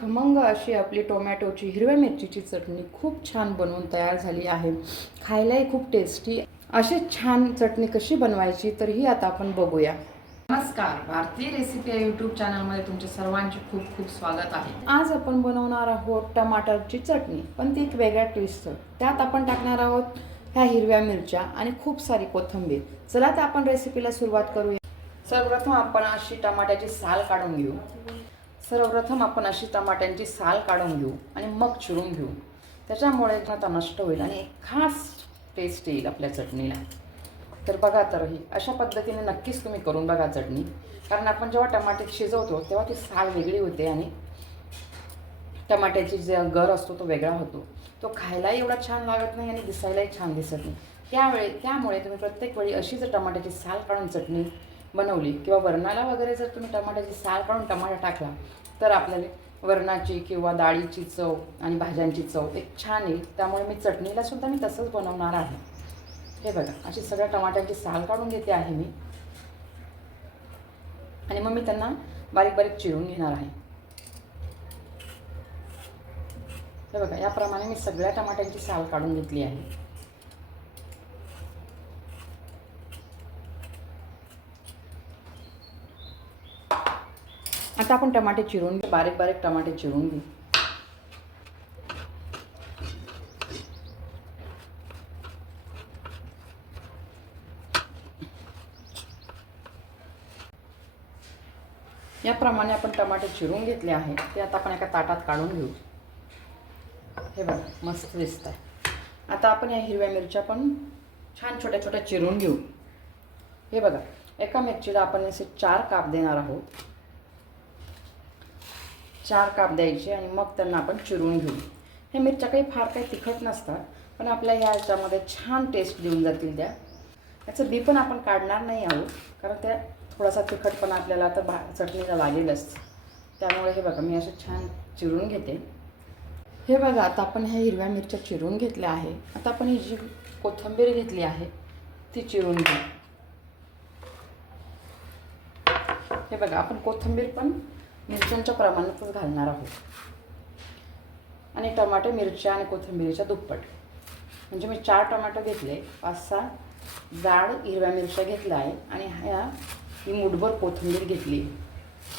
खमंग अशी आपली टोमॅटोची हिरव्या मिरचीची चटणी खूप छान बनवून तयार झाली आहे. खायलाही खूप टेस्टी अशी छान चटणी कशी बनवायची तर ही आता आपण बघूया. नमस्कार. भारतीय रेसिपी या यूट्यूब चॅनलमध्ये तुमचे सर्वांचे खूप खूप स्वागत आहे. आज आपण बनवणार आहोत टमाटरची चटणी पण ती एक वेगळ्या ट्विस्ट त्यात आपण टाकणार आहोत ह्या हिरव्या मिरच्या आणि खूप सारी कोथिंबीर. चला तर आपण रेसिपीला सुरुवात करूया. सर्वप्रथम आपण अशी टमाट्याची साल काढून घेऊ. सर्वप्रथम आपण अशी टमाट्यांची साल काढून घेऊ आणि मग चिरून घेऊ. त्याच्यामुळे आता नष्ट होईल आणि एक खास टेस्ट येईल आपल्या चटणीला. तर बघा तर ही अशा पद्धतीने नक्कीच तुम्ही करून बघा चटणी. कारण आपण जेव्हा टमाटे शिजवतो तेव्हा ती साल वेगळी होते आणि टमाट्याची जे गर असतो तो वेगळा होतो. तो खायलाही एवढा छान लागत नाही आणि दिसायलाही छान दिसत नाही. त्यावेळी त्यामुळे तुम्ही प्रत्येक वेळी अशी जर टमाट्याची साल काढून चटणी बनवली. किंवा वरणाला वगैरे जर तुम्ही टमाट्याची साल काढून टमाटा टाकला तर आपल्याला वरणाची किंवा डाळीची चव आणि भाज्यांची चव एक छान येईल. त्यामुळे मी चटणीला सुद्धा मी तसंच बनवणार आहे. हे बघा अशी सगळ्या टमाट्यांची साल काढून घेते आहे मी. आणि मग मी त्यांना बारीक बारीक चिरून घेणार आहे. हे बघा याप्रमाणे मी सगळ्या टमाट्यांची साल काढून घेतली आहे. आता आपण टमाटे चिरून घेऊ बारीक बारीक टमाटे चिरून घेऊ याप्रमाणे आपण टमाटे चिरून घेतले आहे ते आता आपण एका ताटात काढून घेऊ. हे बघा मस्त दिसत आहे आता आपण या हिरव्या मिरच्या पण छान छोट्या छोट्या चिरून घेऊ. हे बघा एका मिरचीला आपण असे चार काप देणार आहोत. चार काप द्यायचे आणि मग त्यांना आपण चिरून घेऊ. हे मिरच्या काही फार काही तिखट नसतात पण आपल्या ह्या ह्याच्यामध्ये छान टेस्ट देऊन जातील त्या. याचं बी पण आपण काढणार नाही आहोत कारण त्या थोडासा तिखटपणा आपल्याला आता भा चटणीला लागेलच त्यामुळे हे बघा मी असं छान चिरून घेते. हे बघा आता आपण ह्या हिरव्या मिरच्या चिरून घेतल्या आहे. आता आपण ही जी कोथिंबीर घेतली आहे ती चिरून घेऊ. हे बघा आपण कोथिंबीर पण मिरच्यांच्या प्रमाणातच घालणार आहोत. आणि टमाटे मिरच्या आणि कोथिंबीरीच्या दुप्पट. म्हणजे मी चार टमाटो घेतले पाच सहा जाड हिरव्या मिरच्या घेतल्या आहे आणि ह्या ही मुठभर कोथिंबीर घेतली.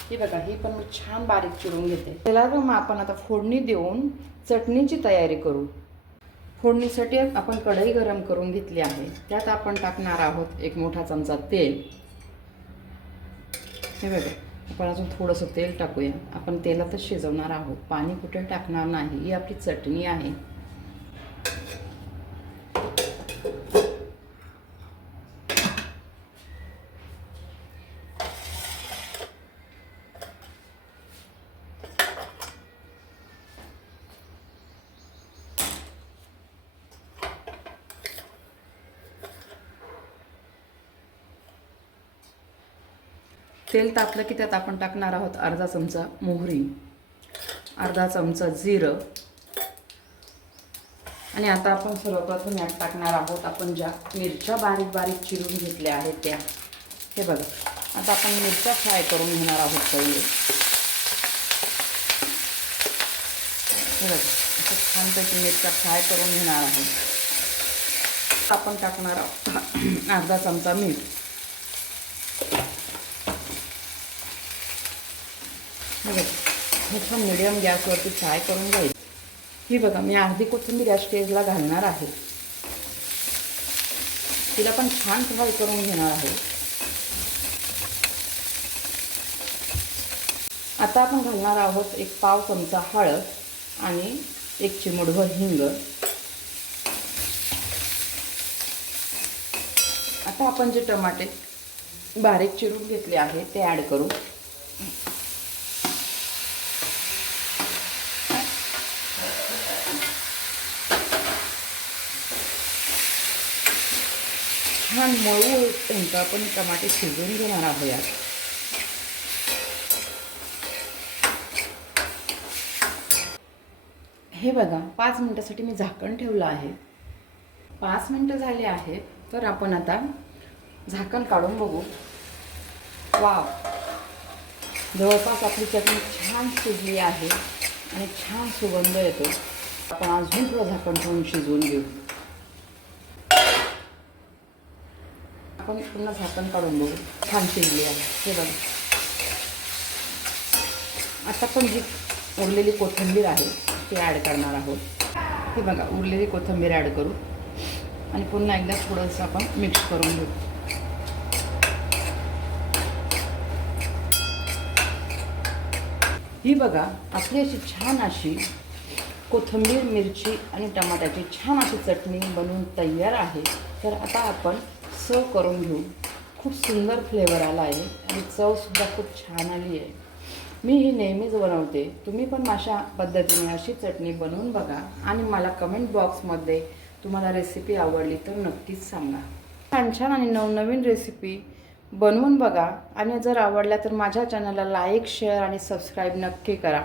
ही बघा ही पण मी छान बारीक चिरून घेते. त्याला मग आपण आता फोडणी देऊन चटणीची तयारी करू. फोडणीसाठी आपण कढई गरम करून घेतली आहे. त्यात आपण टाकणार आहोत एक मोठा चमचा तेल. हे बघा. आपण अजून थोडंसं तेल टाकूया. आपण तेलातच शिजवणार आहोत. पाणी कुठे टाकणार नाही? ही आपली चटणी आहे. तेल तापलं की त्यात आपण टाकणार आहोत अर्धा चमचा मोहरी अर्धा चमचा जिरं. आणि आता आपण सर्वप्रथम यात टाकणार आहोत आपण ज्या मिरच्या बारीक बारीक चिरून घेतल्या आहेत त्या. हे बघा आता आपण मिरच्या फ्राय करून घेणार आहोत पहिले. हे बघा असं छानपैकी मिरच्या फ्राय करून घेणार आहोत. आपण टाकणार आहोत अर्धा चमचा मीठ. हे हे मिडियम गॅसवरती फ्राय करून घ्यायचं ही बघा मी अर्धी कोथिंबीर या स्टेजला घालणार आहे. तिला पण छान फ्राय करून घेणार आहे. आता आपण घालणार आहोत एक पाव चमचा हळद आणि एक चिमूटभर हिंग. आता आपण जे टमाटे बारीक चिरून घेतले आहे ते ॲड करू. छान मळू होईपर्यंत आपण टमाटे शिजवून घेणार आहोत. हे बघा पाच मिनटासाठी मी झाकण ठेवलं आहे. पाच मिनटं झाले आहेत तर आपण आता झाकण काढून बघू. वाव! जवळपास आपली चटणी छान शिजली आहे आणि छान सुगंध येतो. आपण अजून थोडं झाकण ठेवून शिजवून घेऊ. आपण पुन्हा झाकण काढून बघू. छान शिजली आहे. हे बघा. आता आपण जी उरलेली कोथिंबीर आहे ती ॲड करणार आहोत. हे बघा उरलेली कोथिंबीर ॲड करू. आणि पुन्हा एकदा थोडंसं आपण मिक्स करून घेऊ. ही बघा आपली अशी छान अशी कोथिंबीर मिरची आणि टमाट्याची छान अशी चटणी बनवून तयार आहे. तर आता आपण सर्व करून घेऊ. खूप सुंदर फ्लेवर आला आहे आणि चवसुद्धा खूप छान आली आहे. मी ही नेहमीच बनवते. तुम्ही पण माझ्या पद्धतीने अशी चटणी बनवून बघा आणि मला कमेंट बॉक्समध्ये तुम्हाला रेसिपी आवडली तर नक्कीच सांगा. छान छान आणि नवनवीन रेसिपी बनवून बघा आणि जर आवडल्या तर माझ्या चॅनलला लाईक शेअर आणि सबस्क्राईब नक्की करा.